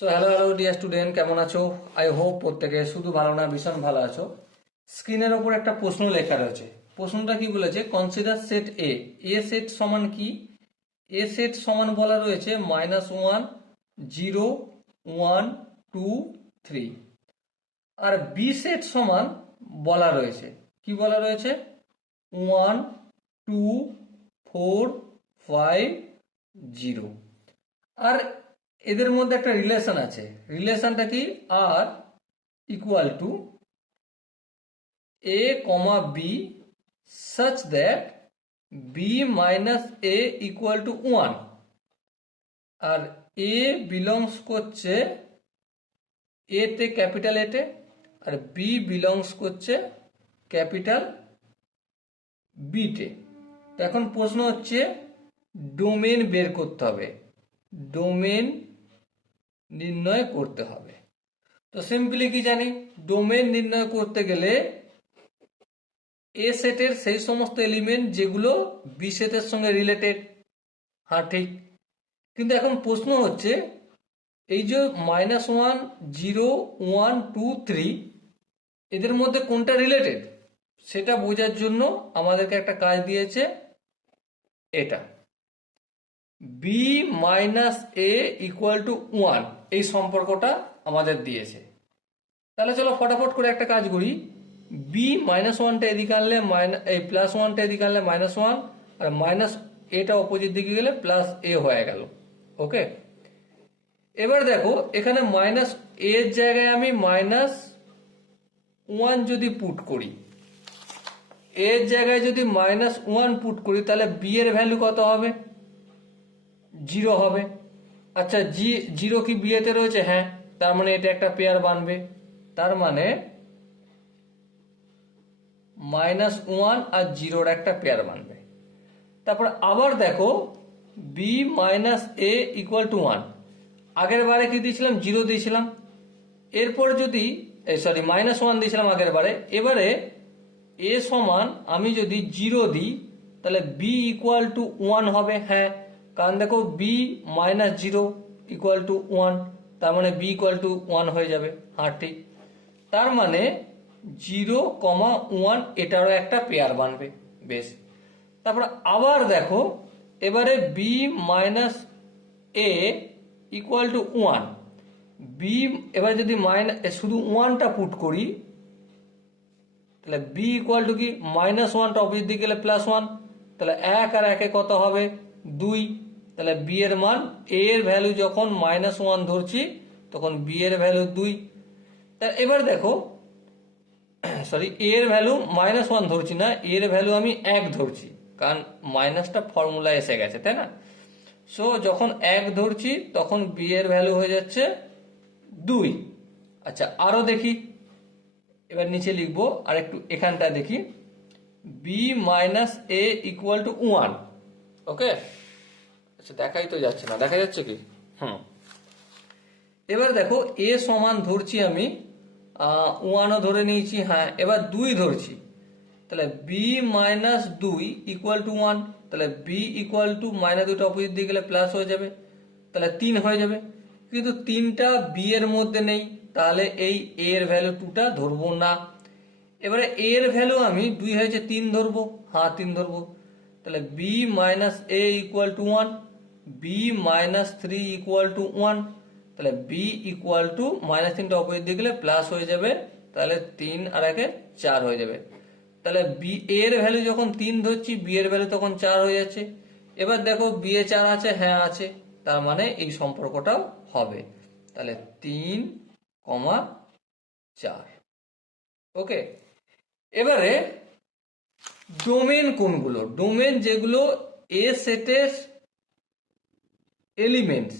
So hello hello dear student কেমন আছো? I hope প্রত্যেকে শুধু ভালো না, ভীষণ ভালো আছো। স্ক্রিনের ওপর একটা প্রশ্ন লেখা রয়েছে। প্রশ্নটা কি বলেছে? Consider set A A set সমান কি? এ সেট সমান বলা রয়েছে minus one zero one two three আর বি সেট সমান বলা রয়েছে। কি বলা রয়েছে? One two four five zero আর এদের মধ্যে একটা রিলেশন আছে। রিলেশনটা কি? আর equal to A comma B such that B minus A equal to one R A belongs করছে এ তে ক্যাপিটাল এতে আর বি বিলংস করছে ক্যাপিটাল বিতে তো। এখন প্রশ্ন হচ্ছে ডোমেন বের করতে হবে। ডোমেন নির্ণয় করতে হবে। তো সিম্পলি কি জানি? ডোমেন নির্ণয় করতে গেলে এ সেটের সেই সমস্ত এলিমেন্ট যেগুলো বি সেটের সঙ্গে রিলেটেড হ্যাঁ ঠিক। কিন্তু এখন প্রশ্ন হচ্ছে, এই যে minus one zero one two three এদের মধ্যে কোনটা রিলেটেড সেটা বোঝার জন্য আমাদেরকে একটা কাজ দিয়েছে এটা। B minus A equal to one এই সম্পর্কটা আমাদের দিয়েছে। তাহলে চলো ফটাফট করে একটা কাজ করি। বি মাইনাস ওয়ানটা এদিকে আনলে মাইনাস এই প্লাস ওয়ানটা এদিকে আনলে মাইনাস ওয়ান আর মাইনাস এটা অপোজিট দিকে গেলে প্লাস এ হয়ে গেল। ওকে এবার দেখো, এখানে মাইনাস এর জায়গায় আমি মাইনাস ওয়ান যদি পুট করি এর জায়গায় যদি মাইনাস ওয়ান পুট করি, তাহলে বি এর ভ্যালু কত হবে? জিরো হবে। আচ্ছা জি, জিরো কি বিয়েতে রয়েছে? হ্যাঁ তার মানে এটা একটা পেয়ার বানবে। তার মানে মাইনাস ওয়ান আর জিরোর একটা পেয়ার বানবে। তারপর আবার দেখো B minus A equal to one আগের বারে কি দিয়েছিলাম? জিরো দিয়েছিলাম। এরপর যদি সরি মাইনাস ওয়ান দিয়েছিলাম আগের বারে, এবারে এ সমান আমি যদি জিরো দিই, তাহলে বি ইকুয়াল টু ওয়ান হবে। হ্যাঁ কারণ দেখো B minus zero equal to one তার মানে বি ইকুয়াল টু ওয়ান হয়ে যাবে হ্যাঁ তার মানে জিরো কমা ওয়ান এটারও একটা পেয়ার বানবে, বেশ। তারপর আবার দেখো, এবারে B minus A equal to one B এবার যদি মাইনাস শুধু ওয়ানটা পুট করি, তাহলে বি ইকুয়াল টু কি? মাইনাস ওয়ানটা অপোজিট দিকে গেলে প্লাস ওয়ান তাহলে এক আর একে কত হবে? দুই। তাহলে বি এর মান এ এর ভ্যালু যখন মাইনাস ওয়ান ধরছি, তখন বি এর ভ্যালু দুই। তা এবার দেখো সরি এ এর ভ্যালু মাইনাস ওয়ান ধরছি না এ এর ভ্যালু আমি এক ধরছি, কারণ মাইনাসটা ফর্মুলা এসে গেছে, তাই না? সো যখন এক ধরছি, তখন বি এর ভ্যালু হয়ে যাচ্ছে দুই। আচ্ছা আরও দেখি। এবার নিচে লিখব আর একটু এখানটা দেখি। B minus A equal to one okay আচ্ছা দেখাই তো যাচ্ছে না। দেখা যাচ্ছে কি? হুম। এবার দেখো, এ সমান ধরছি আমি ওয়ানও ধরে নিয়েছি হ্যাঁ এবার দুই ধরছি। তাহলে বি মাইনাস দুই ইকুয়াল টু ওয়ান তাহলে বি ইকুয়াল টু মাইনাস দুইটা অপোজিট দিয়ে গেলে প্লাস হয়ে যাবে। তাহলে তিন হয়ে যাবে। কিন্তু তিনটা বি এর মধ্যে নেই, তাহলে এই এ এর ভ্যালু টুটা ধরবো না। এবারে এ এর ভ্যালু আমি দুই হয়েছে তিন ধরবো হ্যাঁ তিন ধরবো। তাহলে B minus A equal to one B minus three equal to one তাহলে বি ইকুয়াল টু মাইনাস তিনটা অপোজিট দিয়ে প্লাস হয়ে যাবে, তাহলে তিন আর একে চার হয়ে যাবে। তাহলে বি এর ভ্যালু যখন তিন ধরছি বি এর ভ্যালু তখন চার হয়ে যাচ্ছে। এবার দেখো বি এ চার আছে হ্যাঁ আছে, তার মানে এই সম্পর্কটাও হবে। তাহলে তিন কমা চার। ওকে, এবারে ডোমেন কোনগুলো? ডোমেন যেগুলো এ সেটের এলিমেন্টস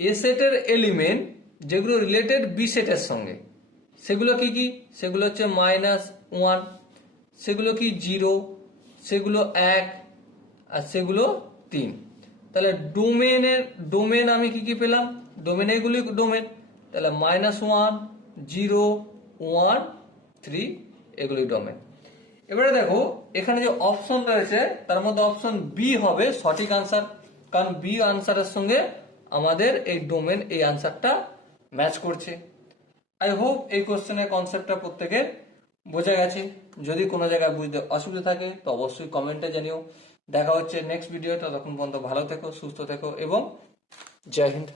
এ সেটের এলিমেন্ট যেগুলো রিলেটেড বি সেটের সঙ্গে। সেগুলো কি কি? সেগুলো হচ্ছে মাইনাস ওয়ান সেগুলো কি জিরো সেগুলো এক, আর সেগুলো তিন। তাহলে ডোমেনের ডোমেন আমি কি কি পেলাম? ডোমেন এগুলি ডোমেন তাহলে minus one zero one three এগুলি ডোমেন এবারে দেখো, এখানে যে অপশন রয়েছে, তার মধ্যে অপশন বি হবে সঠিক আনসার কারণ বি আনসারের সঙ্গে আমাদের এই ডোমেন এই আনসারটা ম্যাচ করছে। আই হোপ এই কোশ্চেনের কনসেপ্টটা প্রত্যেকে বোঝা গেছে। যদি কোনো জায়গায় বুঝতে অসুবিধা থাকে, তো অবশ্যই কমেন্টে জানিও। দেখা হচ্ছে নেক্সট ভিডিও ততক্ষণ পর্যন্ত ভালো থেকো, সুস্থ থেকো, এবং জয় হিন্দ।